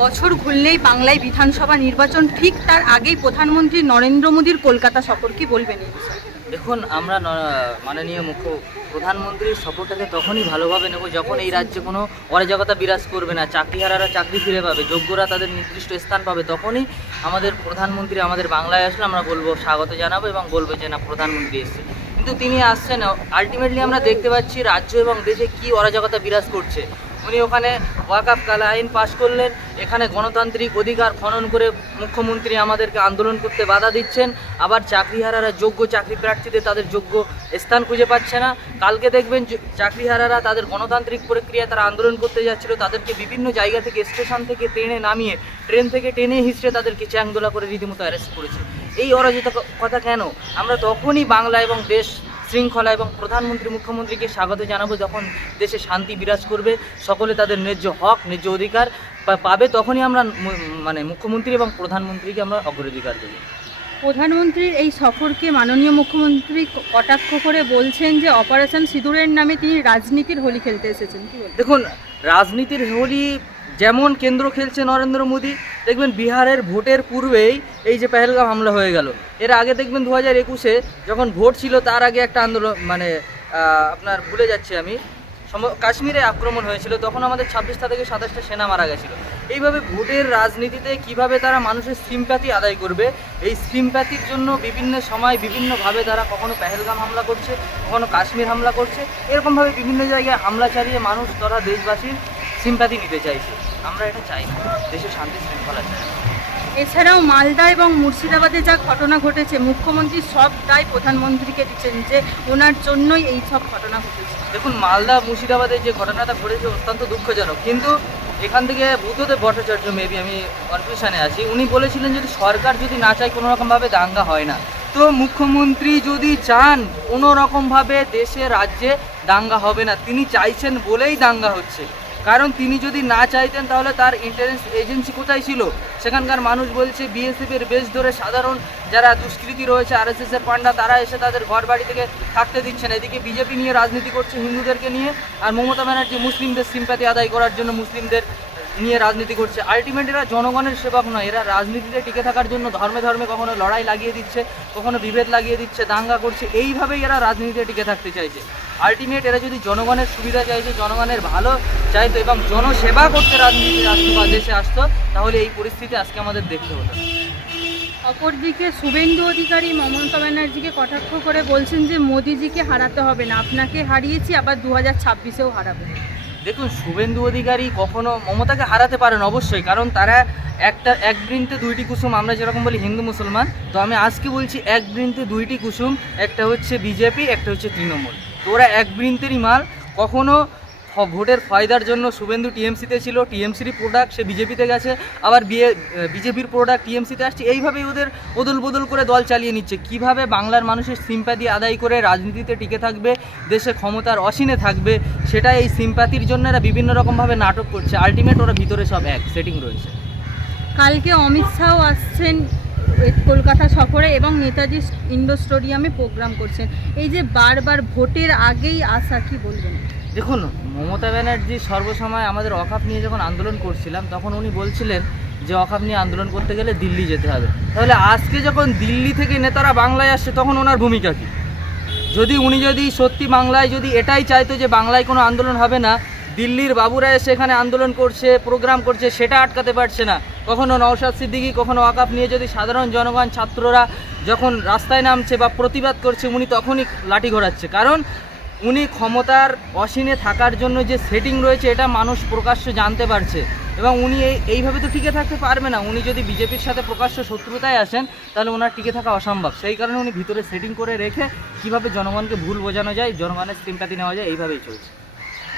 বছর ঘুরলেই বাংলায় বিধানসভা নির্বাচন, ঠিক তার আগেই প্রধানমন্ত্রী নরেন্দ্র মোদীর কলকাতা সফর কি বলবেন দেখুন, আমরা মাননীয় মুখ্য প্রধানমন্ত্রীর সফরটাকে তখনই ভালোভাবে নেব যখন এই রাজ্যে কোনো অরাজকতা বিরাজ করবে না, চাকরিহারারা চাকরি ফিরে পাবে, যোগ্যরা তাদের নির্দিষ্ট স্থান পাবে, তখনই আমাদের প্রধানমন্ত্রী আমাদের বাংলায় আসলে আমরা বলব, স্বাগত জানাব এবং বলব যে না, প্রধানমন্ত্রী এসছে। কিন্তু তিনি আসছেন আলটিমেটলি আমরা দেখতে পাচ্ছি রাজ্য এবং দেশে কি অরাজকতা বিরাজ করছে। উনি ওখানে ওয়াকাপ কালা আইন পাশ করলেন। এখানে গণতান্ত্রিক অধিকার খনন করে মুখ্যমন্ত্রী আমাদেরকে আন্দোলন করতে বাধা দিচ্ছেন। আবার চাকরিহারারা যোগ্য চাকরি প্রার্থীদের তাদের যোগ্য স্থান খুঁজে পাচ্ছে না। কালকে দেখবেন চাকরিহারারা তাদের গণতান্ত্রিক প্রক্রিয়া তারা আন্দোলন করতে যাচ্ছিল। তাদেরকে বিভিন্ন জায়গা থেকে স্টেশন থেকে ট্রেনে নামিয়ে, ট্রেন থেকে টেনে হিসড়ে তাদেরকে চ্যাংদোলা করে রীতিমতো অ্যারেস্ট করেছে। এই অরাজকতা কথা কেন? আমরা তখনই বাংলা এবং দেশ শৃঙ্খলা এবং প্রধানমন্ত্রী মুখ্যমন্ত্রীকে স্বাগত জানাব যখন দেশে শান্তি বিরাজ করবে সকলে তাদের ন্যায্য হক ন্যায্য অধিকার পাবে তখনই আমরা মানে মুখ্যমন্ত্রী এবং প্রধানমন্ত্রীকে আমরা অগ্রাধিকার দেবো। প্রধানমন্ত্রীর এই সফরকে মাননীয় মুখ্যমন্ত্রী কটাক্ষ করে বলছেন যে অপারেশন সিঁদুরের নামে তিনি রাজনীতির হোলি খেলতে এসেছেন। দেখুন রাজনীতির হোলি যেমন কেন্দ্র খেলছে নরেন্দ্র মোদী দেখবেন বিহারের ভোটের পূর্বেই এই যে পেহেলগাম হামলা হয়ে গেল। এর আগে দেখবেন দু হাজার একুশে যখন ভোট ছিল, তার আগে একটা আন্দোলন মানে আপনার ভুলে যাচ্ছি আমি। কাশ্মীরে আক্রমণ হয়েছিল, তখন আমাদের ছাব্বিশটা থেকে সাতাশটা সেনা মারা গেছিল। এইভাবে ভোটের রাজনীতিতে কীভাবে তারা মানুষের সিম্প্যাথি আদায় করবে, এই সিম্প্যাথির জন্য বিভিন্ন সময় বিভিন্নভাবে তারা কখনো পেহেলগাম হামলা করছে, কখনো কাশ্মীর হামলা করছে। এরকমভাবে বিভিন্ন জায়গায় হামলা চালিয়ে মানুষ তথা দেশবাসীর সিম্প্যাথি নিতে চাইছে। আমরা এটা চাই না। দেশে শান্তি শৃঙ্খলা চাই এছাড়াও মালদা এবং মুর্শিদাবাদে যা ঘটনা ঘটেছে মুখ্যমন্ত্রী সব দায় প্রধানমন্ত্রীকে দিচ্ছেন যে ওনার জন্যই এই সব ঘটনা ঘটেছে। দেখুন মালদা মুর্শিদাবাদে যে ঘটনাটা ঘটেছে অত্যন্ত দুঃখজনক। কিন্তু এখান থেকে বুদ্ধদেব ভট্টাচার্য মেবি আমি কনফিউশনে আছি উনি বলেছিলেন যদি সরকার যদি না চায় কোনো রকমভাবে দাঙ্গা হয় না। তো মুখ্যমন্ত্রী যদি চান কোনো রকমভাবে দেশে রাজ্যে দাঙ্গা হবে না তিনি চাইছেন বলেই দাঙ্গা হচ্ছে। কারণ তিনি যদি না চাইতেন তাহলে তার ইন্টারেন্স এজেন্সি কোথায় ছিল? সেখানকার মানুষ বলছে বিএসএফের বেশ ধরে সাধারণ যারা দুষ্কৃতি রয়েছে আর এর পান্ডা তারা এসে তাদের ঘর বাড়ি থেকে থাকতে দিচ্ছে না এদিকে বিজেপি নিয়ে রাজনীতি করছে হিন্দুদেরকে নিয়ে, আর মমতা ব্যানার্জি মুসলিমদের সিম্প্যাথি আদায় করার জন্য মুসলিমদের নিয়ে রাজনীতি করছে। আলটিমেট এরা জনগণের সেবক নয়, এরা রাজনীতিতে টিকে থাকার জন্য ধর্মে ধর্মে কখনো লড়াই লাগিয়ে দিচ্ছে, কখনো বিভেদ লাগিয়ে দিচ্ছে, দাঙ্গা করছে, এইভাবেই এরা রাজনীতিতে টিকে থাকতে চাইছে। আলটিমেট এরা যদি জনগণের সুবিধা চাইছে জনগণের ভালো চাইতো এবং জনসেবা করতে রাজনীতি আসতো বা দেশে আসতো, তাহলে এই পরিস্থিতি আজকে আমাদের দেখতে হতো অপরদিকে শুভেন্দু অধিকারী মমতা ব্যানার্জিকে কটাক্ষ করে বলছেন যে, মোদিজিকে হারাতে হবে না, আপনাকে হারিয়েছি, আবার দু হাজার ছাব্বিশেও হারাবো। দেখুন, শুভেন্দু অধিকারী কখনো মমতাকে হারাতে পারেন অবশ্যই, কারণ তারা একটা, এক বৃন্তে দুইটি কুসুম, আমরা যেরকম বলি হিন্দু মুসলমান, তো আমি আজকে বলছি এক বৃন্তে দুইটি কুসুম, একটা হচ্ছে বিজেপি, একটা হচ্ছে তৃণমূল। তো ওরা এক বৃন্তেরই মাল, কখনো ভোটের ফয়দার জন্য শুভেন্দু টিএমসিতে ছিল টিএমসির প্রোডাক্ট সে বিজেপিতে গেছে, আবার বিয়ে বিজেপির প্রোডাক্ট টিএমসিতে আসছে, এইভাবেই ওদের ওদল বদল করে দল চালিয়ে নিচ্ছে। কীভাবে বাংলার মানুষের সিম্প্যাথি আদায় করে রাজনীতিতে টিকে থাকবে, দেশে ক্ষমতার অসীনে থাকবে সেটা এই সিম্প্যাথির জন্য এরা বিভিন্ন রকমভাবে নাটক করছে। আলটিমেট ওরা ভিতরে সব এক সেটিং রয়েছে। কালকে অমিত শাহ আসছেন কলকাতা সফরে এবং নেতাজি ইন্ডোর স্টেডিয়ামে প্রোগ্রাম করছেন। এই যে বারবার ভোটের আগেই আসা কি বলবেন? দেখুন, মমতা ব্যানার্জি সর্বসময় আমাদের অকাপ নিয়ে যখন আন্দোলন করছিলাম, তখন উনি বলছিলেন যে অকাপ নিয়ে আন্দোলন করতে গেলে দিল্লি যেতে হবে। তাহলে আজকে যখন দিল্লি থেকে নেতারা বাংলায় আসছে, তখন ওনার ভূমিকা কী? যদি উনি যদি সত্যি বাংলায় যদি এটাই চাইতো যে বাংলায় কোনো আন্দোলন হবে না, দিল্লির বাবুরা এসে এখানে আন্দোলন করছে, প্রোগ্রাম করছে, সেটা আটকাতে পারছে না। কখনো নওশাদ সিদ্দিকী, কখনো আকাপ নিয়ে যদি সাধারণ জনগণ, ছাত্ররা যখন রাস্তায় নামছে বা প্রতিবাদ করছে, উনি তখনই লাঠি ঘোরাচ্ছে। কারণ উনি ক্ষমতার অসীনে থাকার জন্য যে সেটিং রয়েছে, এটা মানুষ প্রকাশ্য জানতে পারছে। এবং উনি এই, এইভাবে তো টিকে থাকতে পারবে না। উনি যদি বিজেপির সাথে প্রকাশ্য শত্রুতায় আসেন, তাহলে ওনার টিকে থাকা অসম্ভব। সেই কারণে উনি ভিতরে সেটিং করে রেখে কীভাবে জনগণকে ভুল বোঝানো যায়, জনগণের সিম্প্যাথি নেওয়া যায়, এইভাবেই চলছে।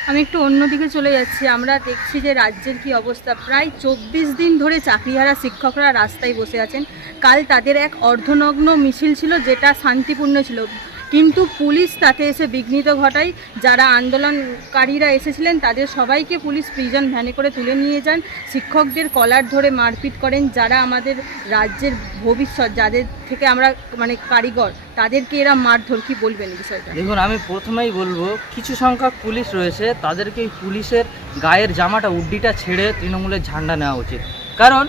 আমি একটু অন্যদিকে চলে যাচ্ছি। আমরা দেখছি যে রাজ্যের কি অবস্থা। প্রায় চব্বিশ দিন ধরে চাকরিহারা শিক্ষকরা রাস্তায় বসে আছেন। কাল তাদের এক অর্ধনগ্ন মিছিল ছিল, যেটা শান্তিপূর্ণ ছিল। কিন্তু পুলিশ তাতে এসে বিঘ্নিত ঘটায়। যারা আন্দোলনকারীরা এসেছিলেন, তাদের সবাইকে পুলিশ প্রিজন ভ্যানে করে তুলে নিয়ে যান। শিক্ষকদের কলার ধরে মারপিট করেন যারা আমাদের রাজ্যের ভবিষ্যৎ, যাদের থেকে আমরা মানে কারিগর, তাদেরকে এরা মারধর। কি বলবেন বিষয়টা? দেখুন, আমি প্রথমেই বলব, কিছু সংখ্যক পুলিশ রয়েছে, তাদেরকে পুলিশের গায়ের জামাটা, উড্ডিটা ছেড়ে তৃণমূলের ঝান্ডা নেওয়া উচিত। কারণ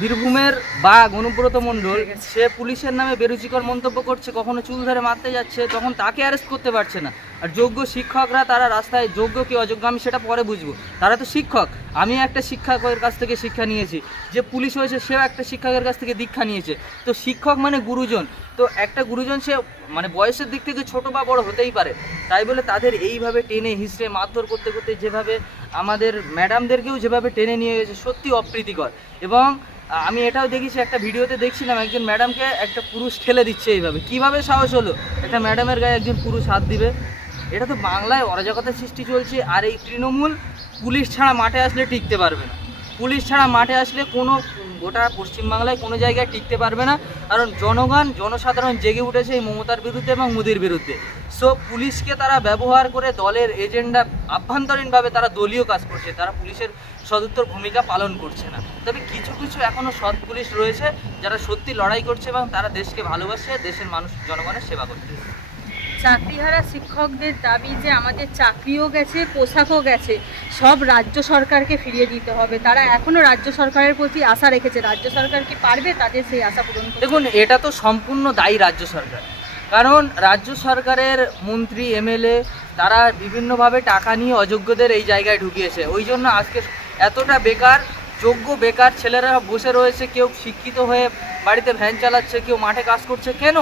বীরভূমের বা অনুব্রত মণ্ডল, সে পুলিশের নামে বেরুচিকর মন্তব্য করছে, কখনো চুল ধরে মারতে যাচ্ছে, তখন তাকে অ্যারেস্ট করতে পারছে না। আর যোগ্য শিক্ষকরা তারা রাস্তায় যোগ্য কি অযোগ্য আমি সেটা পরে বুঝব। তারা তো শিক্ষক। আমি একটা শিক্ষকের কাছ থেকে শিক্ষা নিয়েছি। যে পুলিশ হয়েছে, সেও একটা শিক্ষকের কাছ থেকে দীক্ষা নিয়েছে। তো শিক্ষক মানে গুরুজন। তো একটা গুরুজন সে মানে বয়সের দিক থেকে ছোট বা বড় হতেই পারে। তাই বলে তাদের এইভাবে টেনে হিসড়ে মারধর করতে করতে যেভাবে আমাদের ম্যাডামদেরকেও যেভাবে টেনে নিয়ে গেছে, সত্যি অপ্রীতিকর। এবং আমি এটাও দেখেছি, একটা ভিডিওতে দেখছিলাম একজন ম্যাডামকে একটা পুরুষ ঠেলে দিচ্ছে এইভাবে। কীভাবে সাহস হলো? একটা ম্যাডামের গায়ে একজন পুরুষ হাত দিবে? এটা তো বাংলায় অরাজকতার সৃষ্টি চলছে, আর এই তৃণমূল পুলিশ ছাড়া মাঠে আসলে টিকতে পারবে না। পুলিশ ছাড়া মাঠে আসলে কোনো, গোটা পশ্চিমবাংলায় কোনো জায়গায় টিকতে পারবে না। কারণ জনগণ, জনসাধারণ জেগে উঠেছে এই মমতার বিরুদ্ধে এবং মোদির বিরুদ্ধে। সো পুলিশকে তারা ব্যবহার করে দলের এজেন্ডা আভ্যন্তরীণভাবে তারা দলীয় কাজ করছে, তারা পুলিশের সদুত্তর ভূমিকা পালন করছে না। তবে কিছু কিছু এখনও সৎ পুলিশ রয়েছে যারা সত্যি লড়াই করছে এবং তারা দেশকে ভালোবাসে, দেশের মানুষ, জনগণের সেবা করছে। চাকরিহারা শিক্ষকদের দাবি যে আমাদের চাকরিও গেছে, পোশাকও গেছে, সব রাজ্য সরকারকে ফিরিয়ে দিতে হবে। তারা এখনও রাজ্য সরকারের প্রতি আশা রেখেছে। রাজ্য সরকার কি পারবে? তাদের সেই আশা পূরণ দেখুন, এটা তো সম্পূর্ণ দায়ী রাজ্য সরকার। কারণ রাজ্য সরকারের মন্ত্রী, এমএলএ, তারা বিভিন্নভাবে টাকা নিয়ে অযোগ্যদের এই জায়গায় ঢুকিয়েছে। ওই জন্য আজকে এতটা বেকার, যোগ্য বেকার ছেলেরা বসে রয়েছে, কেউ শিক্ষিত হয়ে বাড়িতে ভ্যান চালাচ্ছে, কেউ মাঠে কাজ করছে। কেন?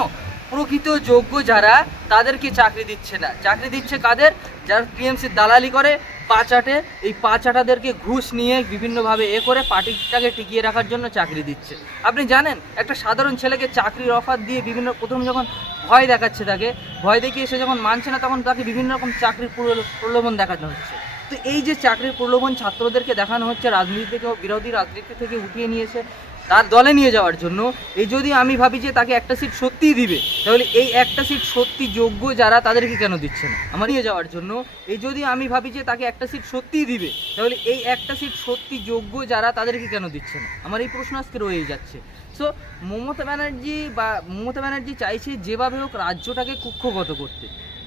প্রকৃত যোগ্য যারা, তাদেরকে চাকরি দিচ্ছে না। চাকরি দিচ্ছে কাদের? যারা টিএমসির দালালি করে পাচাটে এই পাচাটাদেরকে ঘুষ নিয়ে বিভিন্নভাবে এ করে পার্টিটাকে টিকিয়ে রাখার জন্য চাকরি দিচ্ছে। আপনি জানেন, একটা সাধারণ ছেলেকে চাকরির অফার দিয়ে বিভিন্ন, প্রথম যখন ভয় দেখাচ্ছে তাকে, ভয় দেখিয়ে সে যখন মানছে না, তখন তাকে বিভিন্ন রকম চাকরির প্রলোভন দেখানো হচ্ছে। তো এই যে চাকরির প্রলোভন ছাত্রদেরকে দেখানো হচ্ছে রাজনীতি থেকে বিরোধী রাজনীতি থেকে উঠিয়ে নিয়েছে তার দলে নিয়ে যাওয়ার জন্য। এই যদি আমি ভাবি যে তাকে একটা সিট সত্যিই দিবে, তাহলে এই একটা সিট সত্যি যোগ্য যারা তাদেরকে কেন দিচ্ছে না? আমার নিয়ে যাওয়ার জন্য এই যদি আমি ভাবি যে তাকে একটা সিট সত্যিই দিবে, তাহলে এই একটা সিট সত্যি যোগ্য যারা তাদেরকে কেন দিচ্ছে না? আমার এই প্রশ্ন আজকে রয়েই যাচ্ছে। সো মমতা ব্যানার্জি বা মমতা ব্যানার্জি চাইছে যেভাবে হোক রাজ্যটাকে কুক্ষগত করতে।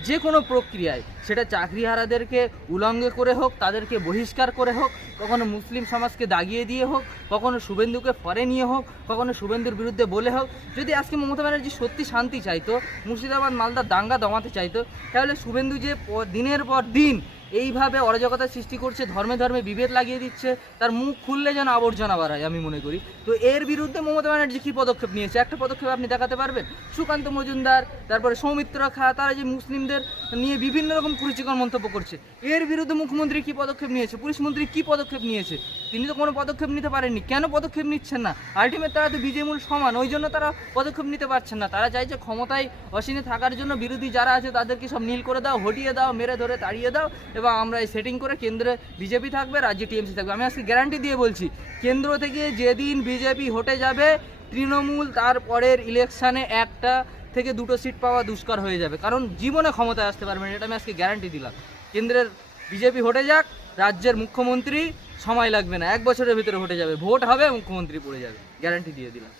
যে কোনো প্রক্রিয়ায়, সেটা চাকরিহারাদেরকে উলঙ্গে করে হোক, তাদেরকে বহিষ্কার করে হোক, কখনো মুসলিম সমাজকে দাগিয়ে দিয়ে হোক, কখনো শুভেন্দুকে ফরে নিয়ে হোক, কখনো শুভেন্দুর বিরুদ্ধে বলে হোক, যদি আজকে মমতা ব্যানার্জি সত্যি শান্তি চাইতো, মুর্শিদাবাদ, মালদা দাঙ্গা দমাতে চাইতো, তাহলে শুভেন্দু যে দিনের পর দিন এইভাবে অরাজকতা সৃষ্টি করছে, ধর্মে ধর্মে বিভেদ লাগিয়ে দিচ্ছে, তার মুখ খুললে যেন আবর্জনা বাড়ায়, আমি মনে করি। তো এর বিরুদ্ধে মমতা ব্যানার্জি কী পদক্ষেপ নিয়েছে? একটা পদক্ষেপ আপনি দেখাতে পারবেন? সুকান্ত মজুমদার, তারপরে সৌমিত্র খা, তারা যে মুসলিমদের নিয়ে বিভিন্ন রকম কুরুচিকর মন্তব্য করছে, এর বিরুদ্ধে মুখ্যমন্ত্রী কী পদক্ষেপ নিয়েছে? পুলিশ মন্ত্রী কী পদক্ষেপ নিয়েছে? তিনি তো কোনো পদক্ষেপ নিতে পারেননি। কেন পদক্ষেপ নিচ্ছেন না? আলটিমেট তারা তো বিজয় মূল সমান, ওই জন্য তারা পদক্ষেপ নিতে পারছেন না। তারা চাইছে ক্ষমতায় অসীনে থাকার জন্য বিরোধী যারা আছে তাদেরকে সব নীল করে দাও, হটিয়ে দাও, মেরে ধরে তাড়িয়ে দাও এবং আমরা এই সেটিং করে কেন্দ্রে বিজেপি থাকবে, রাজ্যে টিএমসি থাকবে। আমি আজকে গ্যারান্টি দিয়ে বলছি, কেন্দ্র থেকে যেদিন বিজেপি হটে যাবে, তৃণমূল তারপরের ইলেকশানে একটা থেকে দুটো সিট পাওয়া দুষ্কর হয়ে যাবে। কারণ জীবনে ক্ষমতায় আসতে পারবে না, এটা আমি আজকে গ্যারান্টি দিলাম। কেন্দ্রের বিজেপি হটে যাক, রাজ্যের মুখ্যমন্ত্রী, সময় লাগবে না, এক বছরের ভিতরে হটে যাবে, ভোট হবে, মুখ্যমন্ত্রী পড়ে যাবে গ্যারান্টি দিয়ে দিলাম।